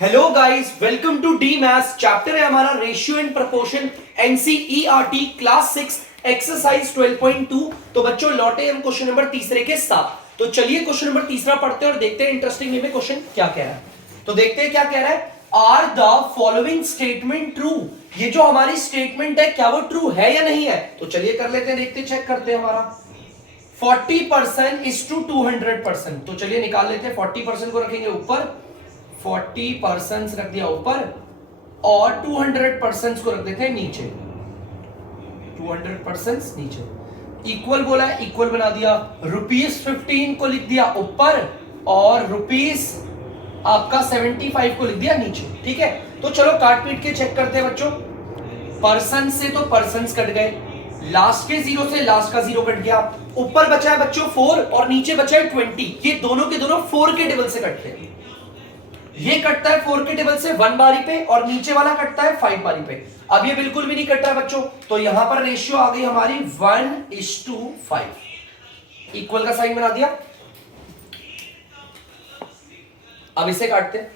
Hello guys, welcome to the maths. Chapter है हमारा ratio and proportion, NCERT class 6 exercise 12.2। तो बच्चों लौटे हम क्वेश्चन नंबर तीसरे के साथ। तो चलिए क्वेश्चन नंबर तीसरा पढ़ते हैं और देखते हैं इंटरेस्टिंग वे में क्वेश्चन क्या कह रहा है। तो देखते हैं क्या कह रहा है। Are the following statement true. ये जो हमारी स्टेटमेंट है क्या वो ट्रू है या नहीं है। तो चलिए कर लेते हैं, देखते चेक करते हैं। हमारा 40% इज टू 200%। तो चलिए निकाल लेते हैं। 40% को रखेंगे ऊपर, 40% रख दिया ऊपर और 200% को रख देते हैं नीचे। 200% नीचे इक्वल बोला है, इक्वल बना दिया। ₹15 को लिख दिया ऊपर और रुपीस आपका 75 को लिख दिया नीचे। ठीक है, तो चलो काट पीट के चेक करते हैं बच्चों। पर्सन से तो पर्सन कट गए, लास्ट के जीरो से लास्ट का जीरो कट गया। ऊपर बचा है बच्चों 4 और नीचे बचा है 20। ये दोनों के दोनों 4 के टेबल से कटते हैं। ये कटता है 4 के टेबल से 1 बारी पे और नीचे वाला कटता है 5 बारी पे। अब ये बिल्कुल भी नहीं कट रहा है बच्चों, तो यहां पर रेशियो आ गई हमारी 1:5। इक्वल का साइन बना दिया। अब इसे काटते हैं।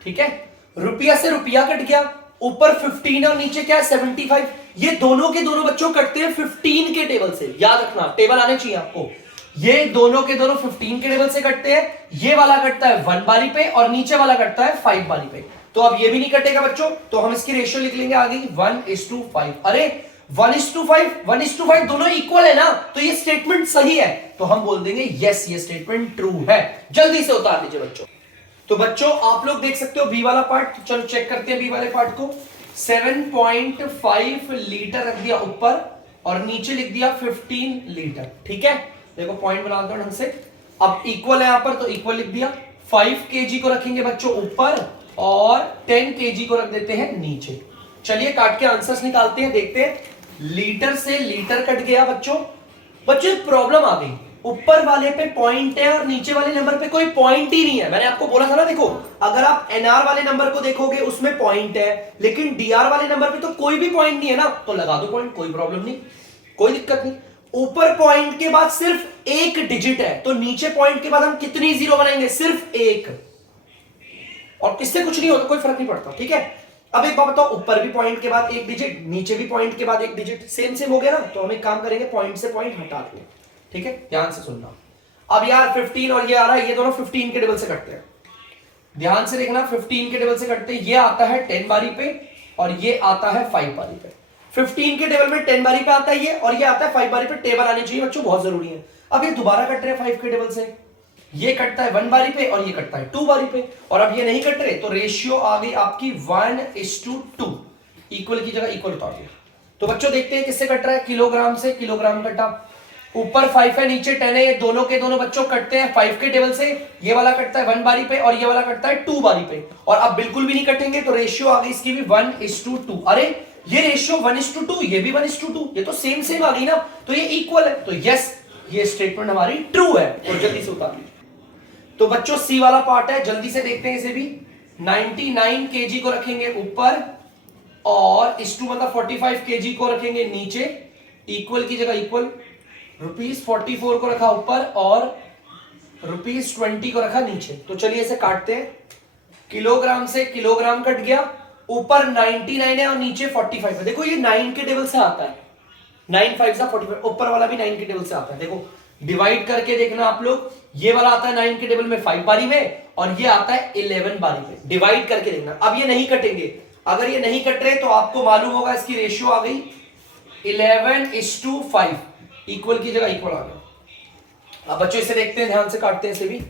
ठीक है, रुपया से रुपया कट गया, ऊपर 15 और नीचे क्या है 75। ये दोनों के दोनों बच्चों कटते हैं 15 के टेबल से। याद रखना, टेबल आने चाहिए आपको। ये दोनों के दोनों 15 के टेबल से कटते हैं। ये वाला कटता है 1 बारी पे और नीचे वाला कटता है 5 बारी पे। तो अब ये भी नहीं कटेगा बच्चों, तो हम इसकी रेशियो लिख लेंगे आगे 1:5। अरे 1:5 1:5 दोनों इक्वल है ना, तो ये स्टेटमेंट सही है। तो हम बोल देंगे यस, ये स्टेटमेंट ट्रू है। जल्दी से उतार लीजिए बच्चों। तो बच्चों आप लोग देख सकते हो बी वाला पार्ट। चलो चेक करते हैं बी वाले पार्ट को। 7.5 लीटर रख दिया ऊपर और नीचे लिख दिया 15 लीटर। ठीक है, देखो पॉइंट बना दो ढंग से। अब इक्वल है यहां पर, तो इक्वल लिख दिया। 5 केजी को रखेंगे बच्चों ऊपर और 10 केजी को रख देते हैं नीचे। चलिए काट के आंसर्स निकालते हैं, देखते हैं। लीटर से लीटर कट गया बच्चों। बच्चों प्रॉब्लम आ गई, ऊपर वाले पे पॉइंट है और नीचे वाले नंबर पे कोई पॉइंट ही नहीं है। मैंने आपको बोला था ना, देखो अगर आप एनआर वाले नंबर को देखोगे उसमें पॉइंट है, लेकिन डीआर वाले नंबर पे तो कोई भी पॉइंट नहीं है ना, तो लगा दो पॉइंट, कोई प्रॉब्लम नहीं, कोई दिक्कत नहीं। ऊपर पॉइंट के बाद सिर्फ एक डिजिट है, तो नीचे पॉइंट के बाद हम कितनी जीरो बनाएंगे, सिर्फ एक, और किससे कुछ नहीं होता, कोई फर्क नहीं पड़ता। ठीक है, अब एक बात बताओ, ऊपर भी पॉइंट के बाद एक डिजिट, नीचे भी पॉइंट के बाद एक डिजिट, सेम सेम हो गया ना। तो हम एक काम करेंगे, पॉइंट से पॉइंट हटा देंगे। ठीक है, ध्यान से सुनना। अब यार 15 और ये आ रहा है, ये दोनों 15 के टेबल से कटते हैं। ध्यान से देखना, 15 के टेबल से कटते हैं। ये आता है 10 बारी पे और ये आता है 5 बारी पे। 15 के टेबल में 10 बारी पे आता है ये, और ये आता है 5 बारी पे। टेबल आनी चाहिए बच्चों, बहुत जरूरी है। अब ये दोबारा कट रहे हैं 5 के टेबल से। ये कटता है 1 बारी पे और ये कटता है 2 बारी पे, और अब ये नहीं कट रहे, तो रेशियो आ गई आपकी 1:2। इक्वल की जगह इक्वल उतार दिया। तो बच्चों देखते हैं किससे कट रहा है। किलोग्राम से किलोग्राम कटा, ऊपर 5 है नीचे 10 है। ये दोनों के दोनों बच्चों कटते हैं 5 के टेबल से। ये वाला कटता है 1 बारी पे और ये वाला कटता है 2 बारी पे, और अब बिल्कुल भी नहीं कटेंगे, तो रेशियो आ गई इसकी भी 1:2। अरे ये रेशियो 1:2, ये भी 1:2, ये तो सेम सेम आ गई ना, तो ये इक्वल है। तो यस, ये स्टेटमेंट हमारी ट्रू है। और जल्दी से उतार लीजिए। तो बच्चों सी वाला पार्ट है, जल्दी से देखते हैं इसे भी। 99 केजी को रखेंगे ऊपर और इस टू मतलब 45 केजी को रखेंगे नीचे। इक्वल की जगह इक्वल। ₹44 को रखा ऊपर और ₹20 को रखा नीचे। तो चलिए इसे काटते हैं। किलोग्राम से किलोग्राम कट गया, ऊपर 99 है और नीचे 45 है। देखो ये 9 के टेबल से आता है, 9 5 सा 45, ऊपर वाला भी 9 के टेबल से आता है। देखो डिवाइड करके देखना आप लोग, ये वाला आता है 9 के टेबल में 5 बारी में और ये आता है 11 बारी में। डिवाइड करके देखना। अब ये नहीं कटेंगे, अगर ये नहीं कट रहे तो आपको मालूम होगा इसकी रेशियो आ गई 11:5। इक्वल की जगह इक्वल आ गया। अब बच्चों इसे देखते हैं, ध्यान से काटते हैं इसे भी।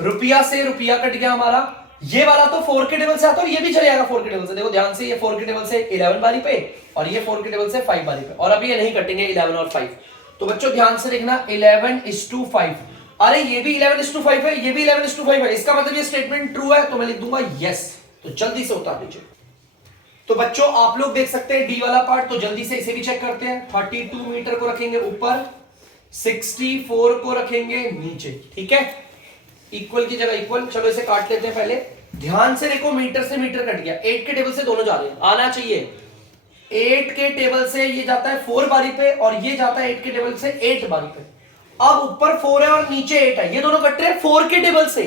रुपया से रुपया कट गया हमारा। ये वाला तो 4 के टेबल से आता है और ये भी चले जाएगा 4 के टेबल से। देखो ध्यान से, ये 4 के टेबल से 11 बारी पे और ये 4 के टेबल से 5 बारी पे, और अभी ये नहीं कटेंगे 11 और 5। तो बच्चों ध्यान से देखना, 11:5। अरे ये भी 11:5 है, ये भी 11:5 है। इसका मतलब ये स्टेटमेंट ट्रू है, तो मैं लिख दूंगा यस। तो जल्दी से उतार दीजिए। तो बच्चों आप लोग देख सकते हैं डी वाला पार्ट, तो जल्दी से इसे भी चेक करते हैं। 32 मीटर को रखेंगे ऊपर, 64 को रखेंगे नीचे। ठीक है, इक्वल की जगह इक्वल। चलो इसे काट लेते हैं पहले। ध्यान से देखो, मीटर से मीटर कट गया, 8 के टेबल से दोनों जा रहे हैं, आना चाहिए। 8 के टेबल से ये जाता है 4 बारी पे और ये जाता है 8 के टेबल से 8 बारी पे। अब ऊपर 4 है और नीचे 8 है, ये दोनों कट रहे हैं 4 के टेबल से।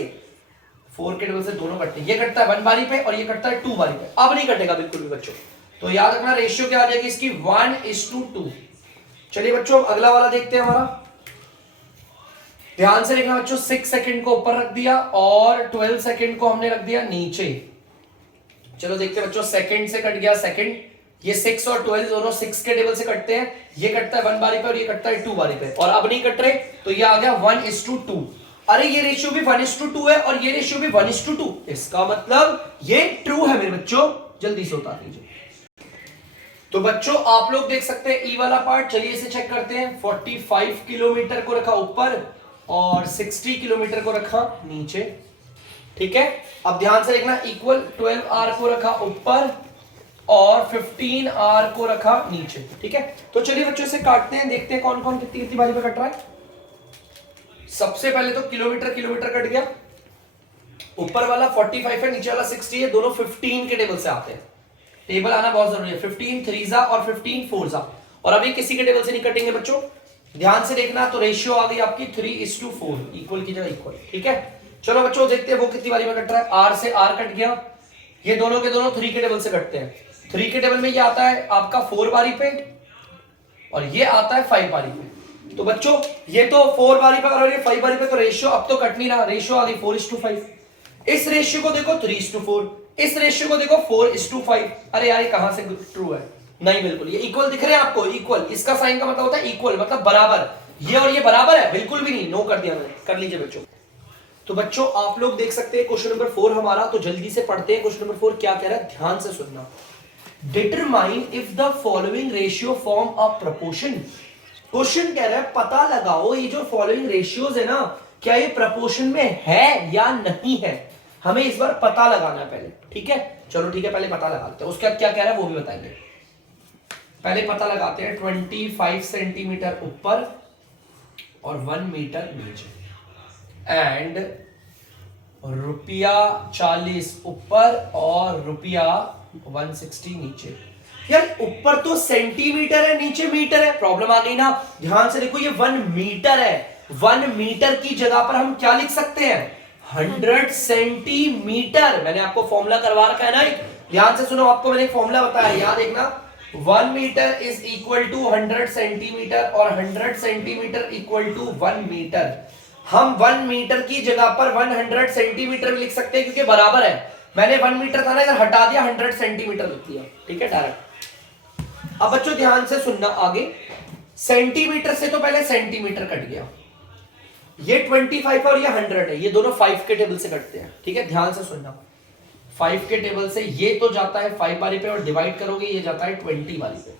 4 के टेबल से दोनों कटते हैं, ये कटता है 1 बारी पे और ये कटता है 2 बारी पे। अब नहीं कटेगा बिल्कुल भी बच्चों, तो याद रखना रेशियो क्या आ जाएगी इसकी 1:2। चलिए बच्चों अगला वाला देखते हैं हमारा, ध्यान से देखना बच्चों, 6 सेकंड को ऊपर रख दिया और 12 सेकंड को हमने रख दिया नीचे। चलो देखते हैं बच्चों, सेकंड से कट गया सेकंड, ये 6 और 12 दोनों 6 के टेबल से कटते हैं, ये कटता है 1 बारी पे और ये कटता है 2 बारी पे, और अब नहीं कट रहे तो ये आ गया 1:2। अरे ये रेशियो भी 1:2 है और ये रेशियो भी 1:2, इसका मतलब ये ट्रू है मेरे बच्चों, जल्दी से उतार लीजिए। तो बच्चों आप लोग देख सकते हैं ई वाला पार्ट, चलिए इसे चेक करते हैं। 45 किलोमीटर को रखा ऊपर और 60 किलोमीटर को रखा नीचे, ठीक है। अब ध्यान से देखना, इक्वल 12 आर को रखा ऊपर और 15 आर को रखा नीचे, ठीक है। तो चलिए बच्चों इसे काटते हैं, देखते हैं कौन कौन कितनी कितनी बारी पे कट रहा है। सबसे पहले तो किलोमीटर किलोमीटर कट गया, ऊपर वाला 45 है, नीचे वाला 60 है, दोनों 15 के टेबल से आते हैं। टेबल आना बहुत जरूरी है, 15 3 और 15 4। और अभी किसी के टेबल से नहीं कटेंगे बच्चों, ध्यान से देखना। तो रेशियो आ गई आपकी 3:4, इक्वल की जगह इक्वल, ठीक है। चलो बच्चों देखते हैं वो कितनी बारी में कट रहा है। आर से आर कट गया, ये दोनों के दोनों 3 के टेबल से कटते हैं। 3 के टेबल में ये आता है आपका 4 बारी पे और ये आता है 5 बारी पे। तो बच्चों ये तो 4 बारी पे और ये 5 बारी पे, तो रेशियो अब तो कट नहीं रहा, रेशियो आ गई 4:5। इस रेशियो को देखो 3:4, इस रेशियो को देखो 4:5। अरे यार ये कहां से ट्रू है? नहीं बिल्कुल, ये इक्वल दिख रहे हैं आपको, इक्वल, इसका साइन का मतलब होता है इक्वल, मतलब बराबर। ये और ये बराबर है? बिल्कुल भी नहीं, नो कर दिया मैंने, कर लीजिए बच्चों। तो बच्चों आप लोग देख सकते हैं क्वेश्चन नंबर 4 हमारा, तो जल्दी से पढ़ते हैं। क्वेश्चन नंबर 4 क्या कह रहा है, ध्यान से सुनना। Determine if the following ratio form a proportion. Question कह रहा है पता लगाओ ये जो फॉलोइंग रेशियोज है ना, क्या ये प्रोपोर्शन में है या नहीं है। हमें इस बार पता लगाना है पहले, ठीक है। चलो ठीक है, पहले पता लगाते हैं, उसके बाद क्या कह रहा है वो भी बताएंगे। पहले पता लगाते हैं। 25 सेंटीमीटर ऊपर और 1 मीटर नीचे, एंड ₹40 ऊपर और ₹160 नीचे। यार ऊपर तो सेंटीमीटर है, नीचे मीटर है, प्रॉब्लम आ गई ना। ध्यान से देखो, ये 1 मीटर है, 1 मीटर की जगह पर हम क्या लिख सकते हैं, 100 सेंटीमीटर। मैंने आपको फॉर्मूला करवा रखा है ना, ध्यान से सुनो, आपको मैंने एक फॉर्मूला बताया, याद देखना। 1 metre is equal to 100 centimetre और 100 सेंटीमीटर इक्वल टू 1 मीटर। हम 1 मीटर की जगह पर 100 सेंटीमीटर लिख सकते हैं क्योंकि बराबर है। मैंने 1 मीटर था ना, इधर हटा दिया, 100 सेंटीमीटर लिख दिया, ठीक है, डायरेक्ट। अब बच्चों ध्यान से सुनना आगे, सेंटीमीटर से तो पहले सेंटीमीटर कट गया, ये 25 और ये 100 है, ये दोनों 5 के टेबल से कटते हैं, ठीक है। ध्यान से सुनना, 5 के टेबल से ये तो जाता है 5 बारी पे और डिवाइड करोगे ये जाता है 20 बारी पे।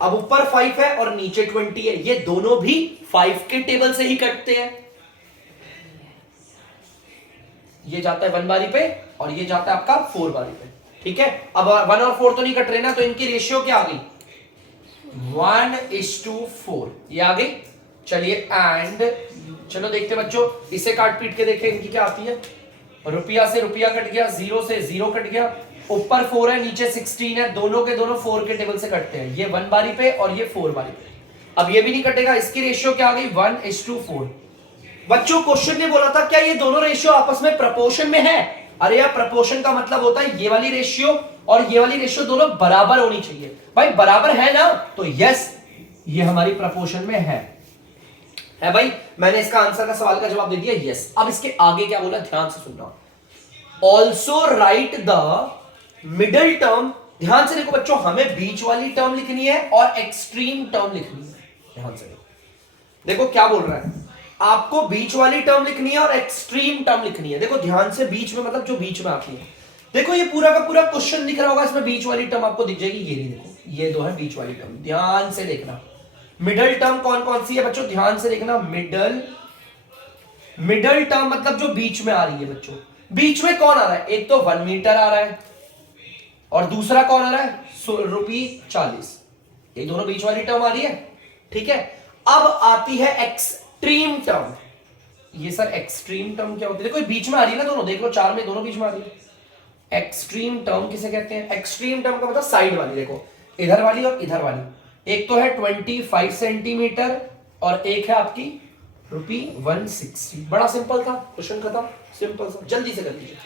अब ऊपर 5 है और नीचे 20 है, ये दोनों भी 5 के टेबल से ही कटते हैं। ये जाता है 1 बारी पे और ये जाता है आपका 4 बारी पे, ठीक है। अब 1 और 4 तो नहीं कट रहे ना, तो इनकी रेशियो क्या आ गई, 1:4, ये आ गई। चलिए एंड चलो देखते बच्चों, इसे काट पीट के देखें इनकी क्या आती है। रुपया से रुपया कट गया, 0 से 0 कट गया, ऊपर 4 है नीचे 16 है, दोनों के दोनों 4 के टेबल से कटते हैं, ये 1 बारी पे और ये 4 बारी पे। अब ये भी नहीं कटेगा, इसकी रेशियो क्या आ गई, 1:4। बच्चों क्वेश्चन ने बोला था क्या ये दोनों रेशियो आपस में प्रोपोर्शन में है। अरे यार प्रोपोर्शन का मतलब होता है ये वाली रेशियो और ये वाली रेशियो दोनों बराबर होनी चाहिए। भाई बराबर है ना, तो यस ये हमारी प्रोपोर्शन में है भाई। मैंने इसका आंसर का सवाल का जवाब दे दिया, यस। अब इसके आगे क्या बोला, ध्यान से सुनना। Also right the middle term. ध्यान से देखो बच्चों, हमें बीच वाली टर्म लिखनी है और एक्सट्रीम टर्म लिखनी है। ध्यान से देखो क्या बोल रहा है, आपको बीच वाली टर्म लिखनी है और एक्सट्रीम टर्म लिखनी है। देखो ध्यान से, बीच में मतलब जो बीच में आती है। देखो ये पूरा का पूरा क्वेश्चन दिख रहा होगा, इसमें बीच वाली टर्म आपको दिख जाएगी, ये नहीं, देखो ये दो है बीच वाली टर्म। ध्यान से देखना, मिडल टर्म कौन कौन सी है बच्चों, ध्यान से देखना। मिडल टर्म मतलब जो बीच में आ रही है बच्चों। बीच में कौन आ रहा है, एक तो 1 मीटर आ रहा है और दूसरा कौन आ रहा है, ₹40। ये दोनों बीच वाली टर्म आ रही है, ठीक है। अब आती है एक्सट्रीम टर्म। ये सर एक्सट्रीम टर्म क्या होती है, देखो बीच में आ रही है ना दोनों, देख लो 4 में दोनों बीच में आ रही है। एक्सट्रीम टर्म किसे कहते हैं, एक्सट्रीम टर्म का मतलब साइड वाली, देखो इधर वाली और इधर वाली। एक तो है 25 सेंटीमीटर और एक है आपकी ₹160। बड़ा सिंपल था, क्वेश्चन खत्म, सिंपल सा, जल्दी से कर लीजिए।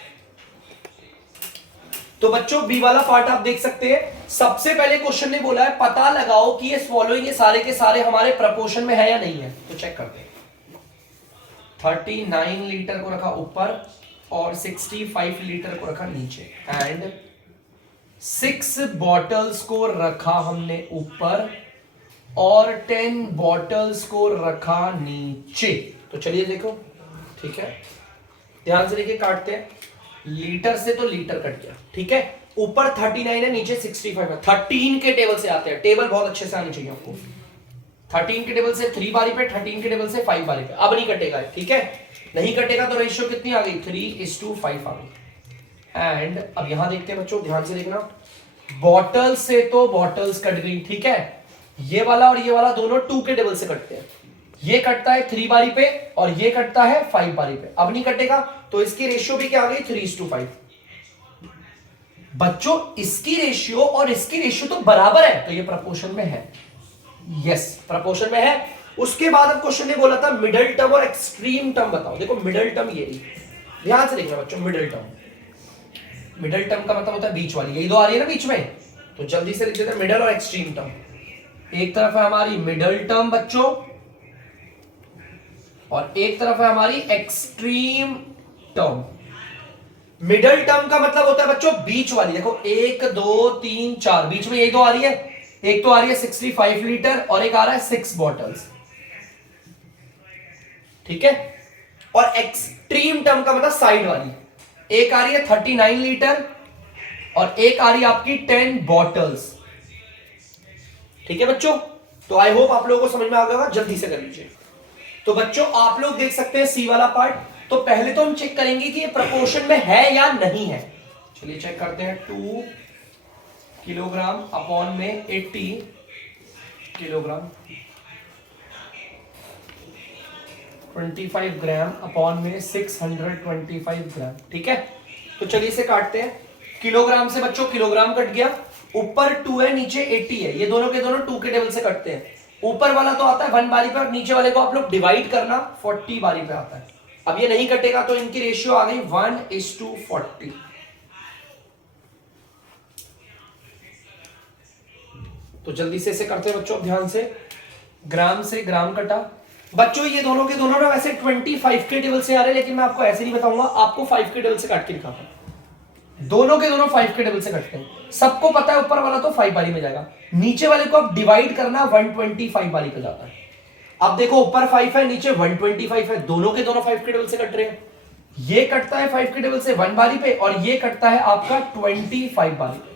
तो बच्चों बी वाला पार्ट आप देख सकते हैं। सबसे पहले क्वेश्चन ने बोला है पता लगाओ कि ये फॉलोइंग ये सारे के सारे हमारे प्रपोर्शन में है या नहीं है। तो चेक करते हैं। 39 लीटर को रखा ऊपर और 65 लीटर को रखा नीचे, एंड 6 बॉटल्स को रखा हमने ऊपर और 10 बॉटल्स को रखा नीचे। तो चलिए देखो, ठीक है, ध्यान से देखिए, काटते हैं। लीटर से तो लीटर कट गया, ठीक है। ऊपर 39 है, नीचे 65 है। 13 के टेबल से आते हैं, टेबल बहुत अच्छे से आनी चाहिए आपको। 13 के टेबल से 3 बारी पे, 13 के टेबल से 5 बारी पे। अब नहीं कटेगा, ठीक है, नहीं कटेगा तो रेशियो कितनी आ गई, 3:5 आ गई। एंड अब यहां देखते हैं बच्चों, ध्यान से देखना, बॉटल से तो बॉटल्स कट गई, ठीक है। ये वाला और ये वाला दोनों 2 के टेबल से कटते हैं। ये कटता है 3 बारी पे और ये कटता है 5 बारी पे। अब नहीं कटेगा तो इसकी रेशियो भी क्या आ गई, 3:5। बच्चों इसकी रेशियो और इसकी रेशियो तो बराबर है, तो ये प्रपोर्शन में है। यस, प्रपोर्शन में है। उसके बाद अब क्वेश्चन ने बोला था मिडिल टर्म और एक्सट्रीम टर्म बताओ। देखो मिडिल टर्म ये, ध्यान से देखना बच्चों, मिडिल टर्म, मिडिल टर्म का मतलब होता है बीच वाली, यही दो आ रही है ना बीच में। तो जल्दी से लिख देते हैं मिडिल और एक्सट्रीम टर्म। एक तरफ है हमारी मिडिल टर्म बच्चों और एक तरफ है हमारी एक्सट्रीम टर्म। मिडिल टर्म का मतलब होता है बच्चों बीच वाली। देखो 1 2 3 4, बीच में यही दो आ रही है। एक तो आ रही है 65 लीटर और एक आ रहा है 6 बॉटल्स, ठीक है। और एक्सट्रीम टर्म का मतलब साइड वाली, एक आ रही है 39 लीटर और एक आ रही है आपकी 10 बॉटल्स, ठीक है बच्चों। तो आई होप आप लोगों को समझ में आ गया होगा, जल्दी से कर लीजिए। तो बच्चों आप लोग देख सकते हैं सी वाला पार्ट। तो पहले तो हम चेक करेंगे कि ये प्रपोर्शन में है या नहीं है। चलिए चेक करते हैं। 2 किलोग्राम अपॉन में 80 किलोग्राम, 25 ग्राम अपॉन में 625 ग्राम, ठीक है। तो चलिए इसे काटते हैं। किलोग्राम से बच्चों किलोग्राम कट गया, ऊपर 2 है नीचे 80 है, ये दोनों के दोनों 2 के टेबल से कटते हैं। ऊपर वाला तो आता है 1 बारी पे और नीचे वाले को आप लोग डिवाइड करना 40 बारी पे आता है। अब ये नहीं कटेगा तो इनकी रेशियो आ गई 1:40। तो जल्दी से इसे करते हैं बच्चों, ध्यान से। ग्राम से ग्राम कटा बच्चों, ये दोनों के दोनों ना वैसे 25 के टेबल से आ रहे हैं, लेकिन मैं आपको ऐसे नहीं बताऊंगा, आपको 5 के टेबल से काट के दिखाता हूं। दोनों के दोनों 5 के टेबल से कटते हैं। सबको पता है ऊपर वाला तो 5 बारी में जाएगा, नीचे वाले को आप डिवाइड करना 125 बारी पे जाता है। अब देखो ऊपर 5 है नीचे 125 है, दोनों के दोनों 5 के टेबल से कट रहे हैं। ये कटता है 5 के टेबल से 1 बारी पे और ये कटता है आपका 25 बारी पे।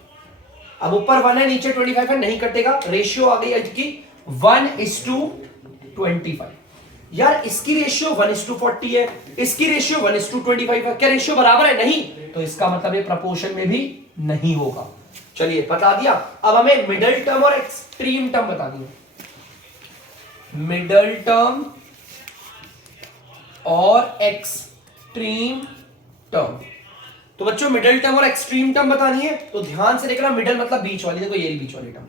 अब ऊपर 1 है नीचे 25 है, नहीं कटेगा। रेशियो आ गई आज की 1:25। यार इसकी रेशियो 1:40 है, इसकी रेशियो 1:25 है। क्या रेशियो बराबर है? नहीं, तो इसका मतलब ये प्रपोर्शन में भी नहीं होगा। चलिए बता दिया। अब हमें मिडिल टर्म और एक्सट्रीम टर्म बता दिया। मिडिल टर्म और एक्सट्रीम टर्म। तो बच्चों मिडिल टर्म और एक्सट्रीम टर्म बतानी है तो ध्यान से देखना। मिडिल मतलब बीच वाली, देखो ये बीच वाली टर्म,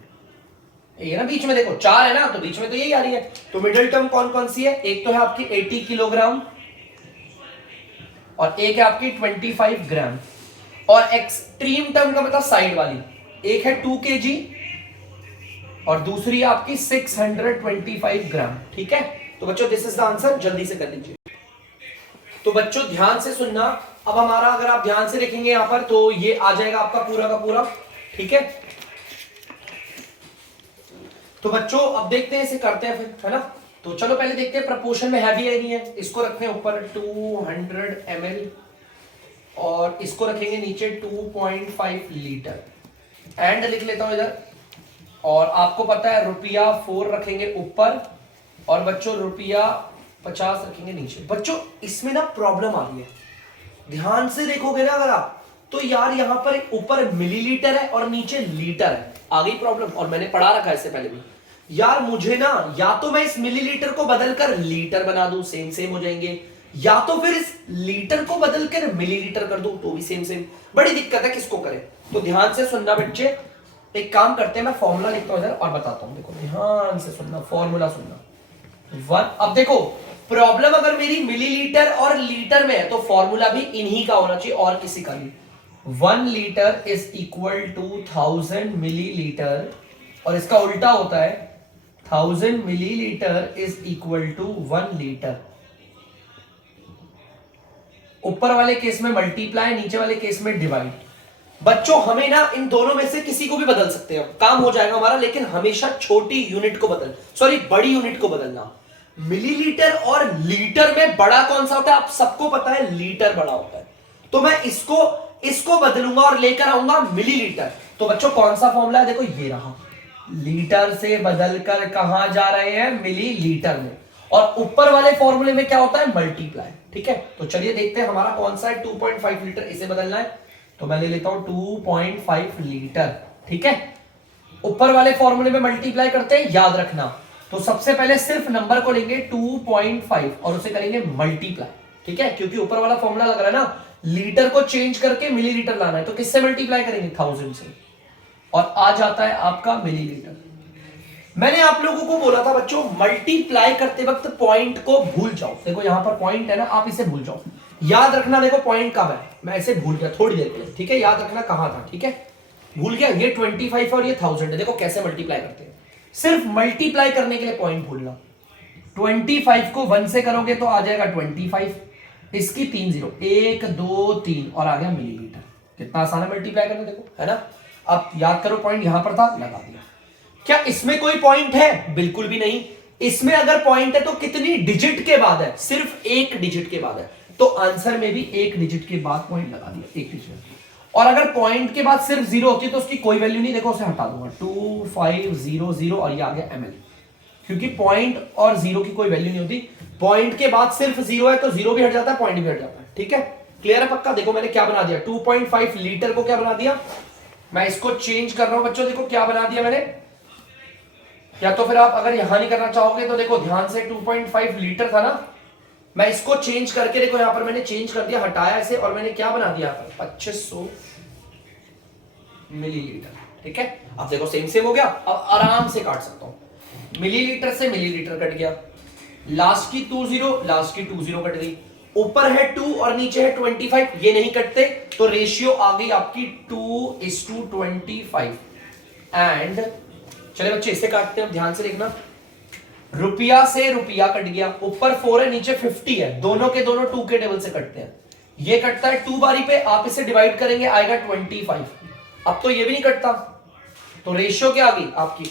ये ना बीच में देखो 4 है ना, तो बीच में तो यही आ रही है। तो मिडिल टर्म कौन कौन सी है? एक तो है आपकी 80 किलोग्राम और एक है आपकी 25 ग्राम। और एक्सट्रीम टर्म का मतलब साइड वाली, एक है 2 kg और दूसरी है आपकी 625 ग्राम, ठीक है। तो बच्चों दिस इज द आंसर, जल्दी से कर लीजिए। तो बच्चों ध्यान से सुनना। अब हमारा अगर आप ध्यान से देखेंगे यहां पर तो ये आ जाएगा आपका पूरा का पूरा, ठीक है। तो बच्चों अब देखते हैं इसे करते हैं फिर, है ना। तो चलो पहले देखते हैं प्रपोर्शन में है भी है नहीं है। इसको रखते हैं ऊपर 200 ml और इसको रखेंगे नीचे 2.5 लीटर। एंड लिख लेता हूं इधर। और आपको पता है ₹4 रखेंगे ऊपर और बच्चों ₹50 रखेंगे नीचे। बच्चों इसमें ना प्रॉब्लम आ रही है, ध्यान से देखोगे ना अगर आप, तो यार यहां पर ऊपर मिलीलीटर है और नीचे लीटर है। आ गई प्रॉब्लम, और मैंने पढ़ा रखा है इससे पहले भी। यार मुझे ना या तो मैं इस मिलीलीटर को बदलकर लीटर बना दूं, सेम सेम हो जाएंगे, या तो फिर इस लीटर को बदलकर मिलीलीटर कर दूं तो भी सेम सेम। बड़ी दिक्कत है, किसको करें। तो ध्यान से सुनना बच्चे। एक काम करते हैं, मैं फॉर्मूला लिखता हूं इधर और बताता हूं। देखो ध्यान से सुनना, फॉर्मूला सुनना। 1, अब देखो प्रॉब्लम अगर मेरी मिलीलीटर और लीटर में है तो फॉर्मूला भी इन्हीं का होना चाहिए और किसी का नहीं। 1 litre is equal to 1000 millilitre, और इसका उल्टा होता है 1000 millilitre is equal to 1 litre. ऊपर वाले केस में मल्टीप्लाई, नीचे वाले केस में डिवाइड। बच्चों हमें ना इन दोनों में से किसी को भी बदल सकते हैं, काम हो जाएगा हमारा, लेकिन हमेशा छोटी यूनिट को बड़ी यूनिट को बदलना। मिलीलीटर और लीटर में बड़ा कौन सा होता है, आप सबको पता है लीटर बड़ा होता है, तो मैं इसको बदलूंगा और लेकर आऊंगा मिलीलीटर। तो बच्चों कौन सा फॉर्मूला है, देखो ये रहा, लीटर से बदलकर कहां जा रहे हैं, मिलीलीटर में, और ऊपर वाले फॉर्मूले में क्या होता है, मल्टीप्लाई। ठीक है, तो चलिए देखते हैं हमारा कौन सा है, 2.5 लीटर, इसे बदलना है तो मैं ले लेता हूं 2.5 लीटर। ठीक है, ऊपर वाले फॉर्मूले में मल्टीप्लाई करते हैं, याद रखना। तो सबसे पहले सिर्फ नंबर को लेंगे 2.5 और उसे करेंगे मल्टीप्लाई। ठीक है, क्योंकि ऊपर वाला फॉर्मूला लग रहा है ना, लीटर को चेंज करके मिलीलीटर लाना है, तो किससे मल्टीप्लाई करेंगे, 1000 से, और आ जाता है आपका मिलीलीटर। मैंने आप लोगों को बोला था बच्चों, मल्टीप्लाई करते वक्त पॉइंट को भूल जाओ। देखो यहां पर पॉइंट है ना, आप इसे भूल जाओ, याद रखना। देखो पॉइंट कब है, मैं इसे भूल गया थोड़ी देर पहले। ठीक है, याद रखना कहां था। ठीक है, भूल गया, ये 25 और ये 1000 है। देखो कैसे मल्टीप्लाई करते हैं, सिर्फ मल्टीप्लाई करने के लिए पॉइंट भूलना। 25 को 1 से करोगे तो आ जाएगा 25, इसकी 3 0, 1 2 3 और आ गया मिलीलीटर। कितना आसान है मल्टीप्लाई करना, देखो है ना। अब याद करो, पॉइंट यहां पर था, लगा दिया। क्या इसमें कोई पॉइंट है, बिल्कुल भी नहीं। इसमें अगर पॉइंट है तो कितनी डिजिट के बाद है, सिर्फ एक डिजिट के बाद है, तो आंसर में भी एक डिजिट के बाद पॉइंट लगा दिया, एक डिजिट। और अगर पॉइंट के बाद सिर्फ 0 होती है तो उसकी कोई वैल्यू नहीं, देखो उसे हटा दूंगा, 2500 और ये आ गया ml, क्योंकि पॉइंट और 0 की कोई वैल्यू नहीं होती। पॉइंट के बाद सिर्फ 0 है तो 0 भी हट जाता है, पॉइंट भी हट जाता है। ठीक है, क्लियर है पक्का। देखो मैंने क्या बना दिया, 2.5 लीटर को क्या बना दिया, मैं इसको चेंज कर रहा हूं बच्चों, देखो क्या बना दिया मैंने। या तो फिर आप अगर यहां नहीं करना चाहोगे तो देखो ध्यान से, 2.5 लीटर था ना, मैं इसको चेंज करके, देखो यहां पर मैंने चेंज कर दिया, हटाया इसे, और मैंने क्या बना दिया 2500 मिलीलीटर। ठीक है, अब देखो सेम सेम हो गया, अब आराम से काट सकता हूं। मिलीलीटर से मिलीलीटर कट गया, लास्ट की 20, लास्ट की 20 कट गई, ऊपर है 2 और नीचे है 25, ये नहीं कटते, तो रेशियो आ गई आपकी 2:25। एंड चले बच्चे इसे काटते हैं, ध्यान से देखना, रुपया से रुपया कट गया, ऊपर 4 है नीचे 50 है, दोनों के दोनों 2 के टेबल से कटते हैं। ये कटता है 2 बारी पे, आप इसे डिवाइड करेंगे आएगा 25। अब तो ये भी नहीं कटता, तो रेशियो क्या आ गई आपकी,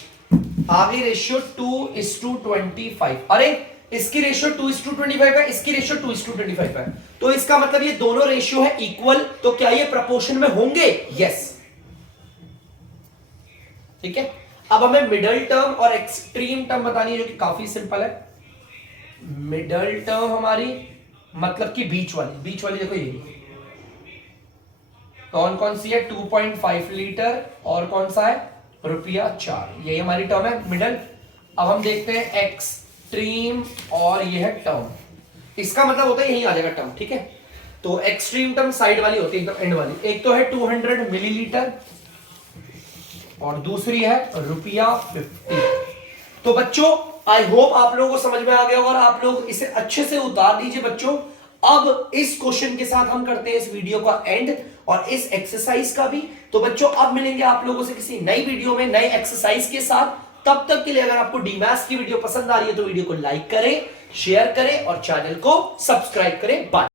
आ गई रेशियो 2:25। अरे इसकी रेशियो 2:25 है, इसकी रेशियो 2:25 है, तो इसका मतलब ये दोनों रेशियो है इक्वल, तो क्या ये प्रोपोर्शन में होंगे, यस। ठीक है, अब हमें मिडल टर्म और एक्सट्रीम टर्म बतानी है, जो कि काफी सिंपल है। मिडल टर्म हमारी मतलब कि बीच वाली देखो ये कौन कौन सी है, 2.5 लीटर और कौन सा है, रुपया 4, यही हमारी टर्म है मिडल। अब हम देखते हैं एक्सट्रीम, और ये है टर्म, इसका मतलब होता है यही आ जाएगा टर्म। ठीक है, तो एक्सट्रीम टर्म साइड वाली होती है, एकदम एंड वाली। एक तो है 200 मिलीलीटर और दूसरी है रुपया 50। तो बच्चों आई होप आप लोगों को समझ में आ गया होगा, और आप लोग इसे अच्छे से उतार दीजिए बच्चों। अब इस क्वेश्चन के साथ हम करते हैं इस वीडियो का एंड, और इस एक्सरसाइज का भी। तो बच्चों अब मिलेंगे आप लोगों से किसी नई वीडियो में नई एक्सरसाइज के साथ। तब तक के लिए अगर आपको डीमैथ्स की वीडियो पसंद आ रही है तो वीडियो को लाइक करें, शेयर करें और चैनल को सब्सक्राइब करें। बाय।